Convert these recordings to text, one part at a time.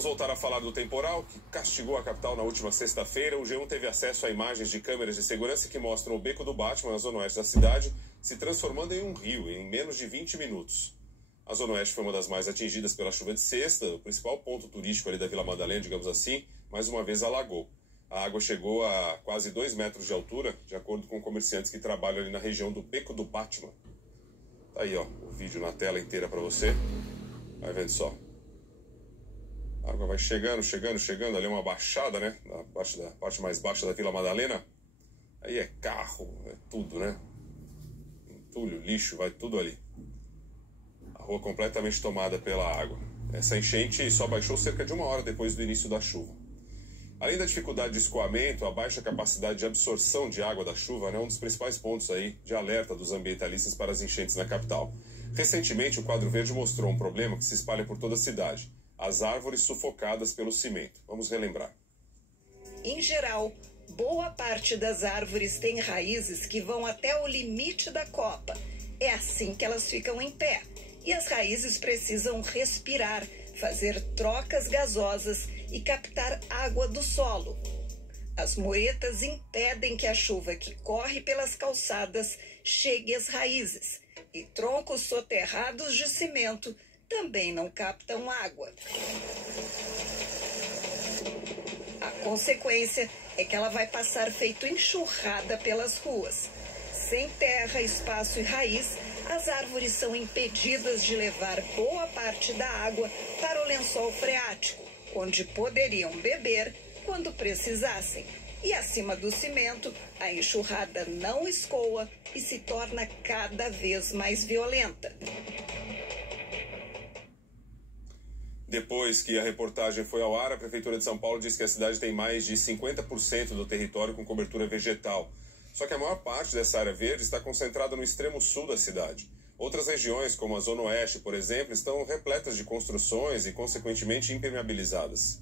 Vamos voltar a falar do temporal que castigou a capital na última sexta-feira. O G1 teve acesso a imagens de câmeras de segurança que mostram o Beco do Batman, na zona oeste da cidade, se transformando em um rio em menos de 20 minutos. A zona oeste foi uma das mais atingidas pela chuva de sexta, o principal ponto turístico ali da Vila Madalena, digamos assim, mais uma vez alagou. A água chegou a quase 2 metros de altura, de acordo com comerciantes que trabalham ali na região do Beco do Batman. Tá aí, ó, o vídeo na tela inteira para você. Vai vendo só. A água vai chegando, ali é uma baixada, né? Na parte mais baixa da Vila Madalena. Aí é carro, é tudo, né? Entulho, lixo, vai tudo ali. A rua completamente tomada pela água. Essa enchente só baixou cerca de 1 hora depois do início da chuva. Além da dificuldade de escoamento, a baixa capacidade de absorção de água da chuva, né, é um dos principais pontos aí de alerta dos ambientalistas para as enchentes na capital. Recentemente, o quadro verde mostrou um problema que se espalha por toda a cidade. As árvores sufocadas pelo cimento. Vamos relembrar. Em geral, boa parte das árvores tem raízes que vão até o limite da copa. É assim que elas ficam em pé. E as raízes precisam respirar, fazer trocas gasosas e captar água do solo. As muretas impedem que a chuva que corre pelas calçadas chegue às raízes. E troncos soterrados de cimento também não captam água. A consequência é que ela vai passar feito enxurrada pelas ruas. Sem terra, espaço e raiz, as árvores são impedidas de levar boa parte da água para o lençol freático, onde poderiam beber quando precisassem. E acima do cimento, a enxurrada não escoa e se torna cada vez mais violenta. Depois que a reportagem foi ao ar, a Prefeitura de São Paulo diz que a cidade tem mais de 50% do território com cobertura vegetal. Só que a maior parte dessa área verde está concentrada no extremo sul da cidade. Outras regiões, como a Zona Oeste, por exemplo, estão repletas de construções e, consequentemente, impermeabilizadas.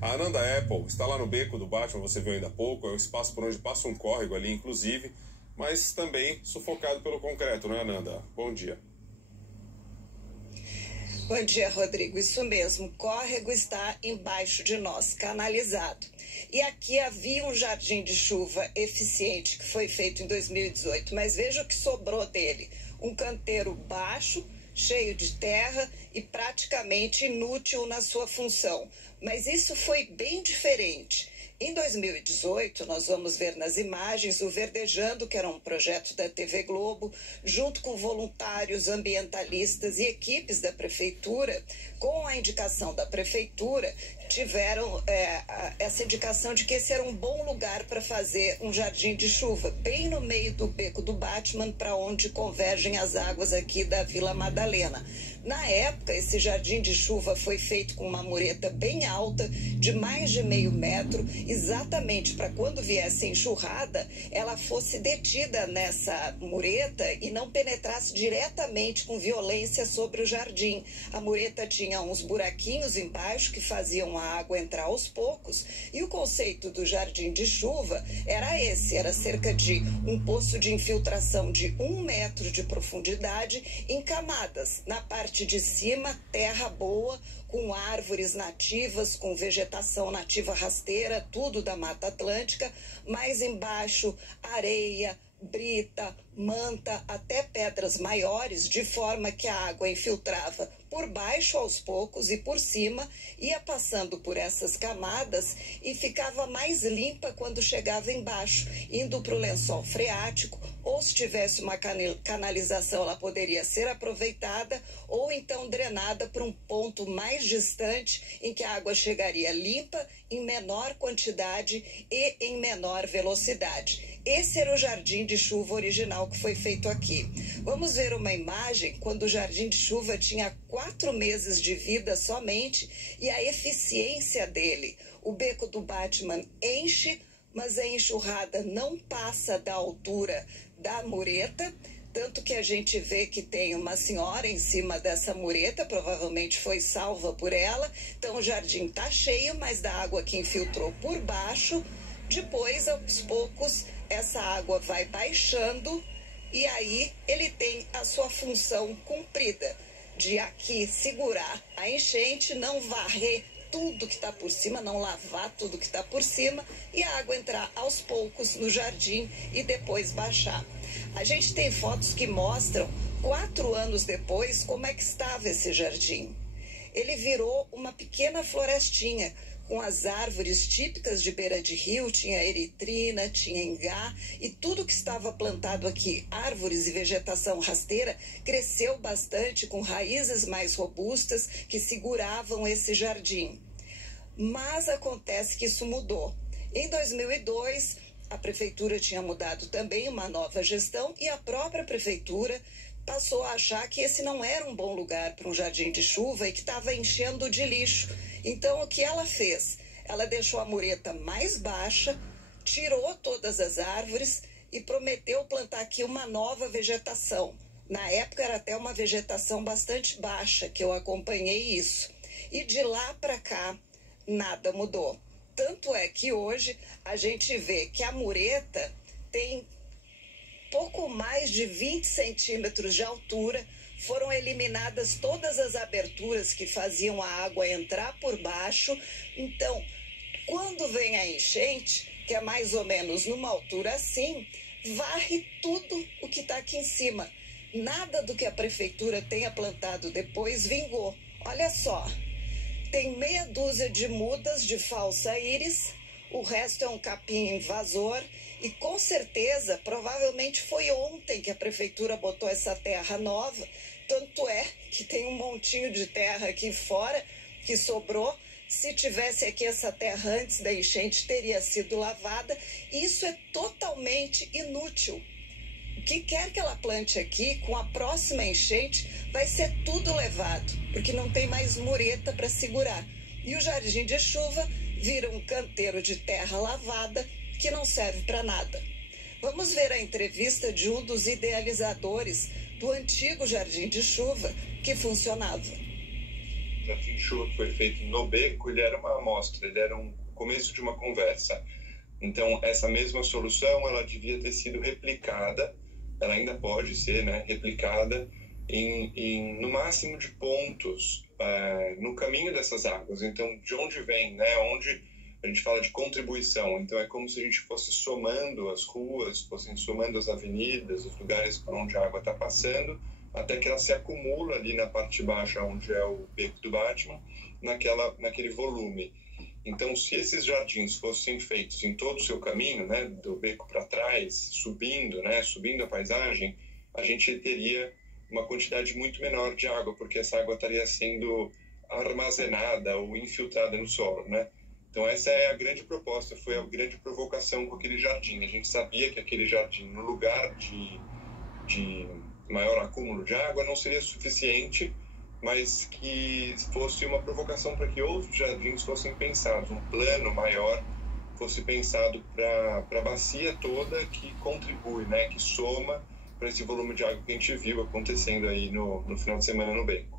A Ananda Apple está lá no Beco do Batman, você viu ainda há pouco, é um espaço por onde passa um córrego ali, inclusive, mas também sufocado pelo concreto, não é, Ananda? Bom dia. Bom dia, Rodrigo. Isso mesmo, o córrego está embaixo de nós, canalizado. E aqui havia um jardim de chuva eficiente que foi feito em 2018, mas veja o que sobrou dele. Um canteiro baixo, cheio de terra e praticamente inútil na sua função. Mas isso foi bem diferente. Em 2018, nós vamos ver nas imagens o Verdejando, que era um projeto da TV Globo, junto com voluntários, ambientalistas e equipes da Prefeitura, com a indicação da Prefeitura, tiveram essa indicação de que esse era um bom lugar para fazer um jardim de chuva, bem no meio do Beco do Batman, para onde convergem as águas aqui da Vila Madalena. Na época, esse jardim de chuva foi feito com uma mureta bem alta, de mais de meio metro, exatamente para quando viesse a enxurrada, ela fosse detida nessa mureta e não penetrasse diretamente com violência sobre o jardim. A mureta tinha uns buraquinhos embaixo que faziam a água entrar aos poucos, e o conceito do jardim de chuva era esse, era cerca de um poço de infiltração de 1 metro de profundidade em camadas. Na parte de cima, terra boa, com árvores nativas, com vegetação nativa rasteira, tudo da Mata Atlântica, mais embaixo areia, brita, manta, até pedras maiores, de forma que a água infiltrava por baixo aos poucos e por cima, ia passando por essas camadas e ficava mais limpa quando chegava embaixo, indo para o lençol freático, ou se tivesse uma canalização, ela poderia ser aproveitada, ou então drenada para um ponto mais distante, em que a água chegaria limpa, em menor quantidade e em menor velocidade. Esse era o jardim de chuva original que foi feito aqui. Vamos ver uma imagem quando o jardim de chuva tinha 4 meses de vida somente e a eficiência dele. O Beco do Batman enche, mas a enxurrada não passa da altura da mureta, tanto que a gente vê que tem uma senhora em cima dessa mureta, provavelmente foi salva por ela. Então o jardim está cheio, mas da água que infiltrou por baixo. Depois, aos poucos, essa água vai baixando e aí ele tem a sua função cumprida de aqui segurar a enchente, não varrer tudo que está por cima, não lavar tudo que está por cima, e a água entrar aos poucos no jardim e depois baixar. A gente tem fotos que mostram, 4 anos depois, como é que estava esse jardim. Ele virou uma pequena florestinha, com as árvores típicas de beira de rio, tinha eritrina, tinha ingá, e tudo que estava plantado aqui, árvores e vegetação rasteira, cresceu bastante com raízes mais robustas que seguravam esse jardim. Mas acontece que isso mudou. Em 2002, a prefeitura tinha mudado também, uma nova gestão, e a própria prefeitura passou a achar que esse não era um bom lugar para um jardim de chuva e que estava enchendo de lixo. Então, o que ela fez? Ela deixou a mureta mais baixa, tirou todas as árvores e prometeu plantar aqui uma nova vegetação. Na época, era até uma vegetação bastante baixa, que eu acompanhei isso. E de lá para cá, nada mudou. Tanto é que hoje a gente vê que a mureta tem pouco mais de 20 centímetros de altura. Foram eliminadas todas as aberturas que faziam a água entrar por baixo. Então, quando vem a enchente, que é mais ou menos numa altura assim, varre tudo o que está aqui em cima. Nada do que a prefeitura tenha plantado depois vingou. Olha só, tem meia dúzia de mudas de falsa íris, o resto é um capim invasor. E com certeza, provavelmente foi ontem que a prefeitura botou essa terra nova. Tanto é que tem um montinho de terra aqui fora que sobrou. Se tivesse aqui essa terra antes da enchente, teria sido lavada. E isso é totalmente inútil. O que quer que ela plante aqui, com a próxima enchente, vai ser tudo levado, porque não tem mais mureta para segurar. E o jardim de chuva vira um canteiro de terra lavada que não serve para nada. Vamos ver a entrevista de um dos idealizadores do antigo jardim de chuva que funcionava. O jardim de chuva que foi feito no Beco, ele era uma amostra, ele era um começo de uma conversa. Então, essa mesma solução, ela devia ter sido replicada, ela ainda pode ser, né, replicada no máximo de pontos no caminho dessas águas. Então, de onde vem, né, onde a gente fala de contribuição, então é como se a gente fosse somando as ruas, fossem somando as avenidas, os lugares por onde a água está passando, até que ela se acumula ali na parte baixa, onde é o Beco do Batman, naquele volume. Então, se esses jardins fossem feitos em todo o seu caminho, né, do beco para trás, subindo a paisagem, a gente teria uma quantidade muito menor de água, porque essa água estaria sendo armazenada ou infiltrada no solo, né? Então essa é a grande proposta, foi a grande provocação com aquele jardim. A gente sabia que aquele jardim, no lugar de maior acúmulo de água, não seria suficiente, mas que fosse uma provocação para que outros jardins fossem pensados, um plano maior fosse pensado para a bacia toda, que contribui, né, que soma para esse volume de água que a gente viu acontecendo aí no final de semana no Beco.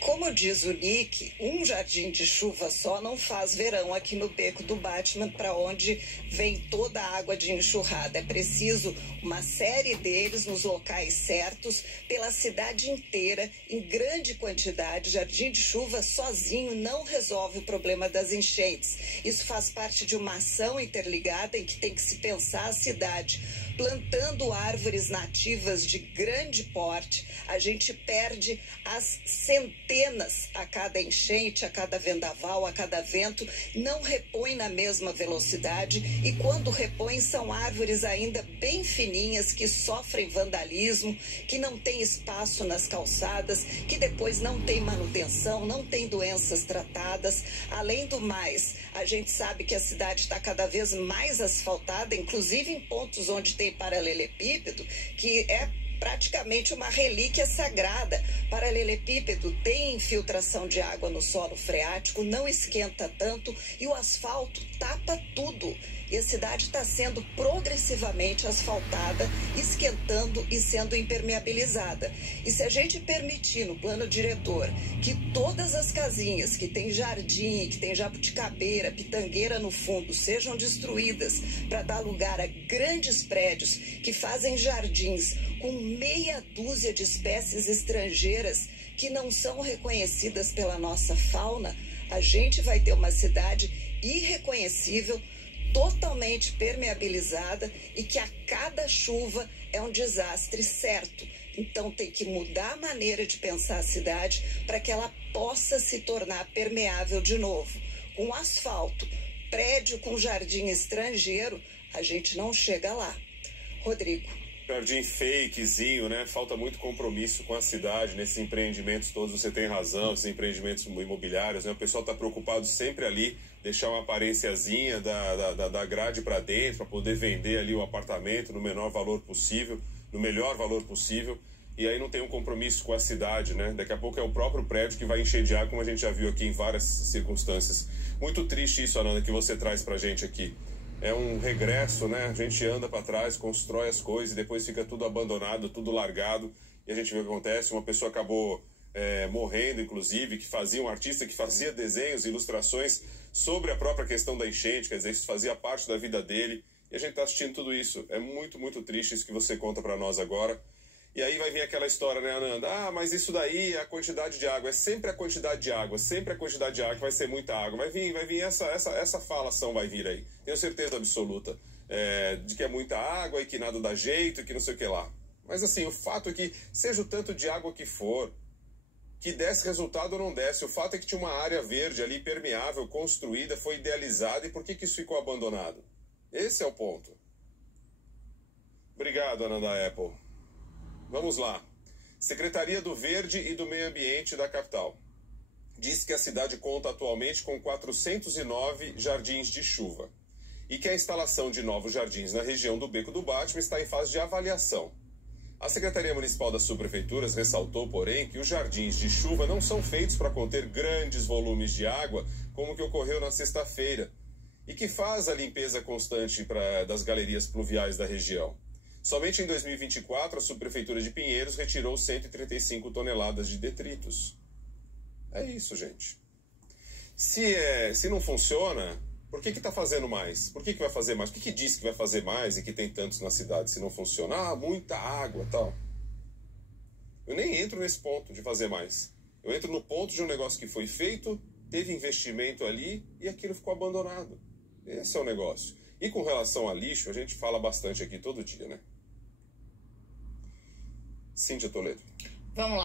Como diz o Nick, um jardim de chuva só não faz verão aqui no Beco do Batman, para onde vem toda a água de enxurrada. É preciso uma série deles nos locais certos, pela cidade inteira, em grande quantidade. Jardim de chuva sozinho não resolve o problema das enchentes. Isso faz parte de uma ação interligada em que tem que se pensar a cidade. Plantando árvores nativas de grande porte, a gente perde as centenas a cada enchente, a cada vendaval, a cada vento, não repõe na mesma velocidade, e quando repõe são árvores ainda bem fininhas que sofrem vandalismo, que não tem espaço nas calçadas, que depois não tem manutenção, não tem doenças tratadas. Além do mais, a gente sabe que a cidade está cada vez mais asfaltada, inclusive em pontos onde tem paralelepípedo, que é praticamente uma relíquia sagrada. Paralelepípedo tem infiltração de água no solo freático, não esquenta tanto, e o asfalto tapa tudo. E a cidade está sendo progressivamente asfaltada, esquentando e sendo impermeabilizada. E se a gente permitir no plano diretor que todas as casinhas que tem jardim, que tem jabuticabeira, pitangueira no fundo, sejam destruídas para dar lugar a grandes prédios que fazem jardins com meia dúzia de espécies estrangeiras cachoeiras que não são reconhecidas pela nossa fauna, a gente vai ter uma cidade irreconhecível, totalmente permeabilizada e que a cada chuva é um desastre certo. Então tem que mudar a maneira de pensar a cidade para que ela possa se tornar permeável de novo. Com asfalto, prédio com jardim estrangeiro, a gente não chega lá. Rodrigo. Jardim fakezinho, né? Falta muito compromisso com a cidade nesses empreendimentos todos. Você tem razão, esses empreendimentos imobiliários, né? O pessoal está preocupado sempre ali, deixar uma aparênciazinha da grade para dentro, para poder vender ali o apartamento no menor valor possível, no melhor valor possível. E aí não tem um compromisso com a cidade, né? Daqui a pouco é o próprio prédio que vai encher de água, como a gente já viu aqui em várias circunstâncias. Muito triste isso, Ananda, que você traz pra gente aqui. É um regresso, né? A gente anda para trás, constrói as coisas e depois fica tudo abandonado, tudo largado. E a gente vê o que acontece. Uma pessoa acabou morrendo, inclusive, um artista que fazia desenhos, ilustrações sobre a própria questão da enchente. Quer dizer, isso fazia parte da vida dele. E a gente está assistindo tudo isso. É muito, muito triste isso que você conta para nós agora. E aí vai vir aquela história, né, Ananda? Ah, mas isso daí é a quantidade de água. É sempre a quantidade de água. Sempre a quantidade de água que vai ser muita água. Vai vir essa falação vai vir aí. Tenho certeza absoluta. De que é muita água e que nada dá jeito e que não sei o que lá. Mas assim, o fato é que, seja o tanto de água que for, que desse resultado ou não desse, o fato é que tinha uma área verde ali, permeável, construída, foi idealizada. E por que isso ficou abandonado? Esse é o ponto. Obrigado, Ananda Apple. Vamos lá. Secretaria do Verde e do Meio Ambiente da capital diz que a cidade conta atualmente com 409 jardins de chuva e que a instalação de novos jardins na região do Beco do Batman está em fase de avaliação. A Secretaria Municipal das Subprefeituras ressaltou, porém, que os jardins de chuva não são feitos para conter grandes volumes de água, como o que ocorreu na sexta-feira, e que faz a limpeza constante das galerias pluviais da região. Somente em 2024, a Subprefeitura de Pinheiros retirou 135 toneladas de detritos. É isso, gente. Se não funciona, por que está fazendo mais? Por que vai fazer mais? Por que diz que vai fazer mais e que tem tantos na cidade se não funciona? Ah, muita água e tal. Eu nem entro nesse ponto de fazer mais. Eu entro no ponto de um negócio que foi feito, teve investimento ali e aquilo ficou abandonado. Esse é o negócio. E com relação a lixo, a gente fala bastante aqui todo dia, né? Cíntia Toledo. Vamos lá.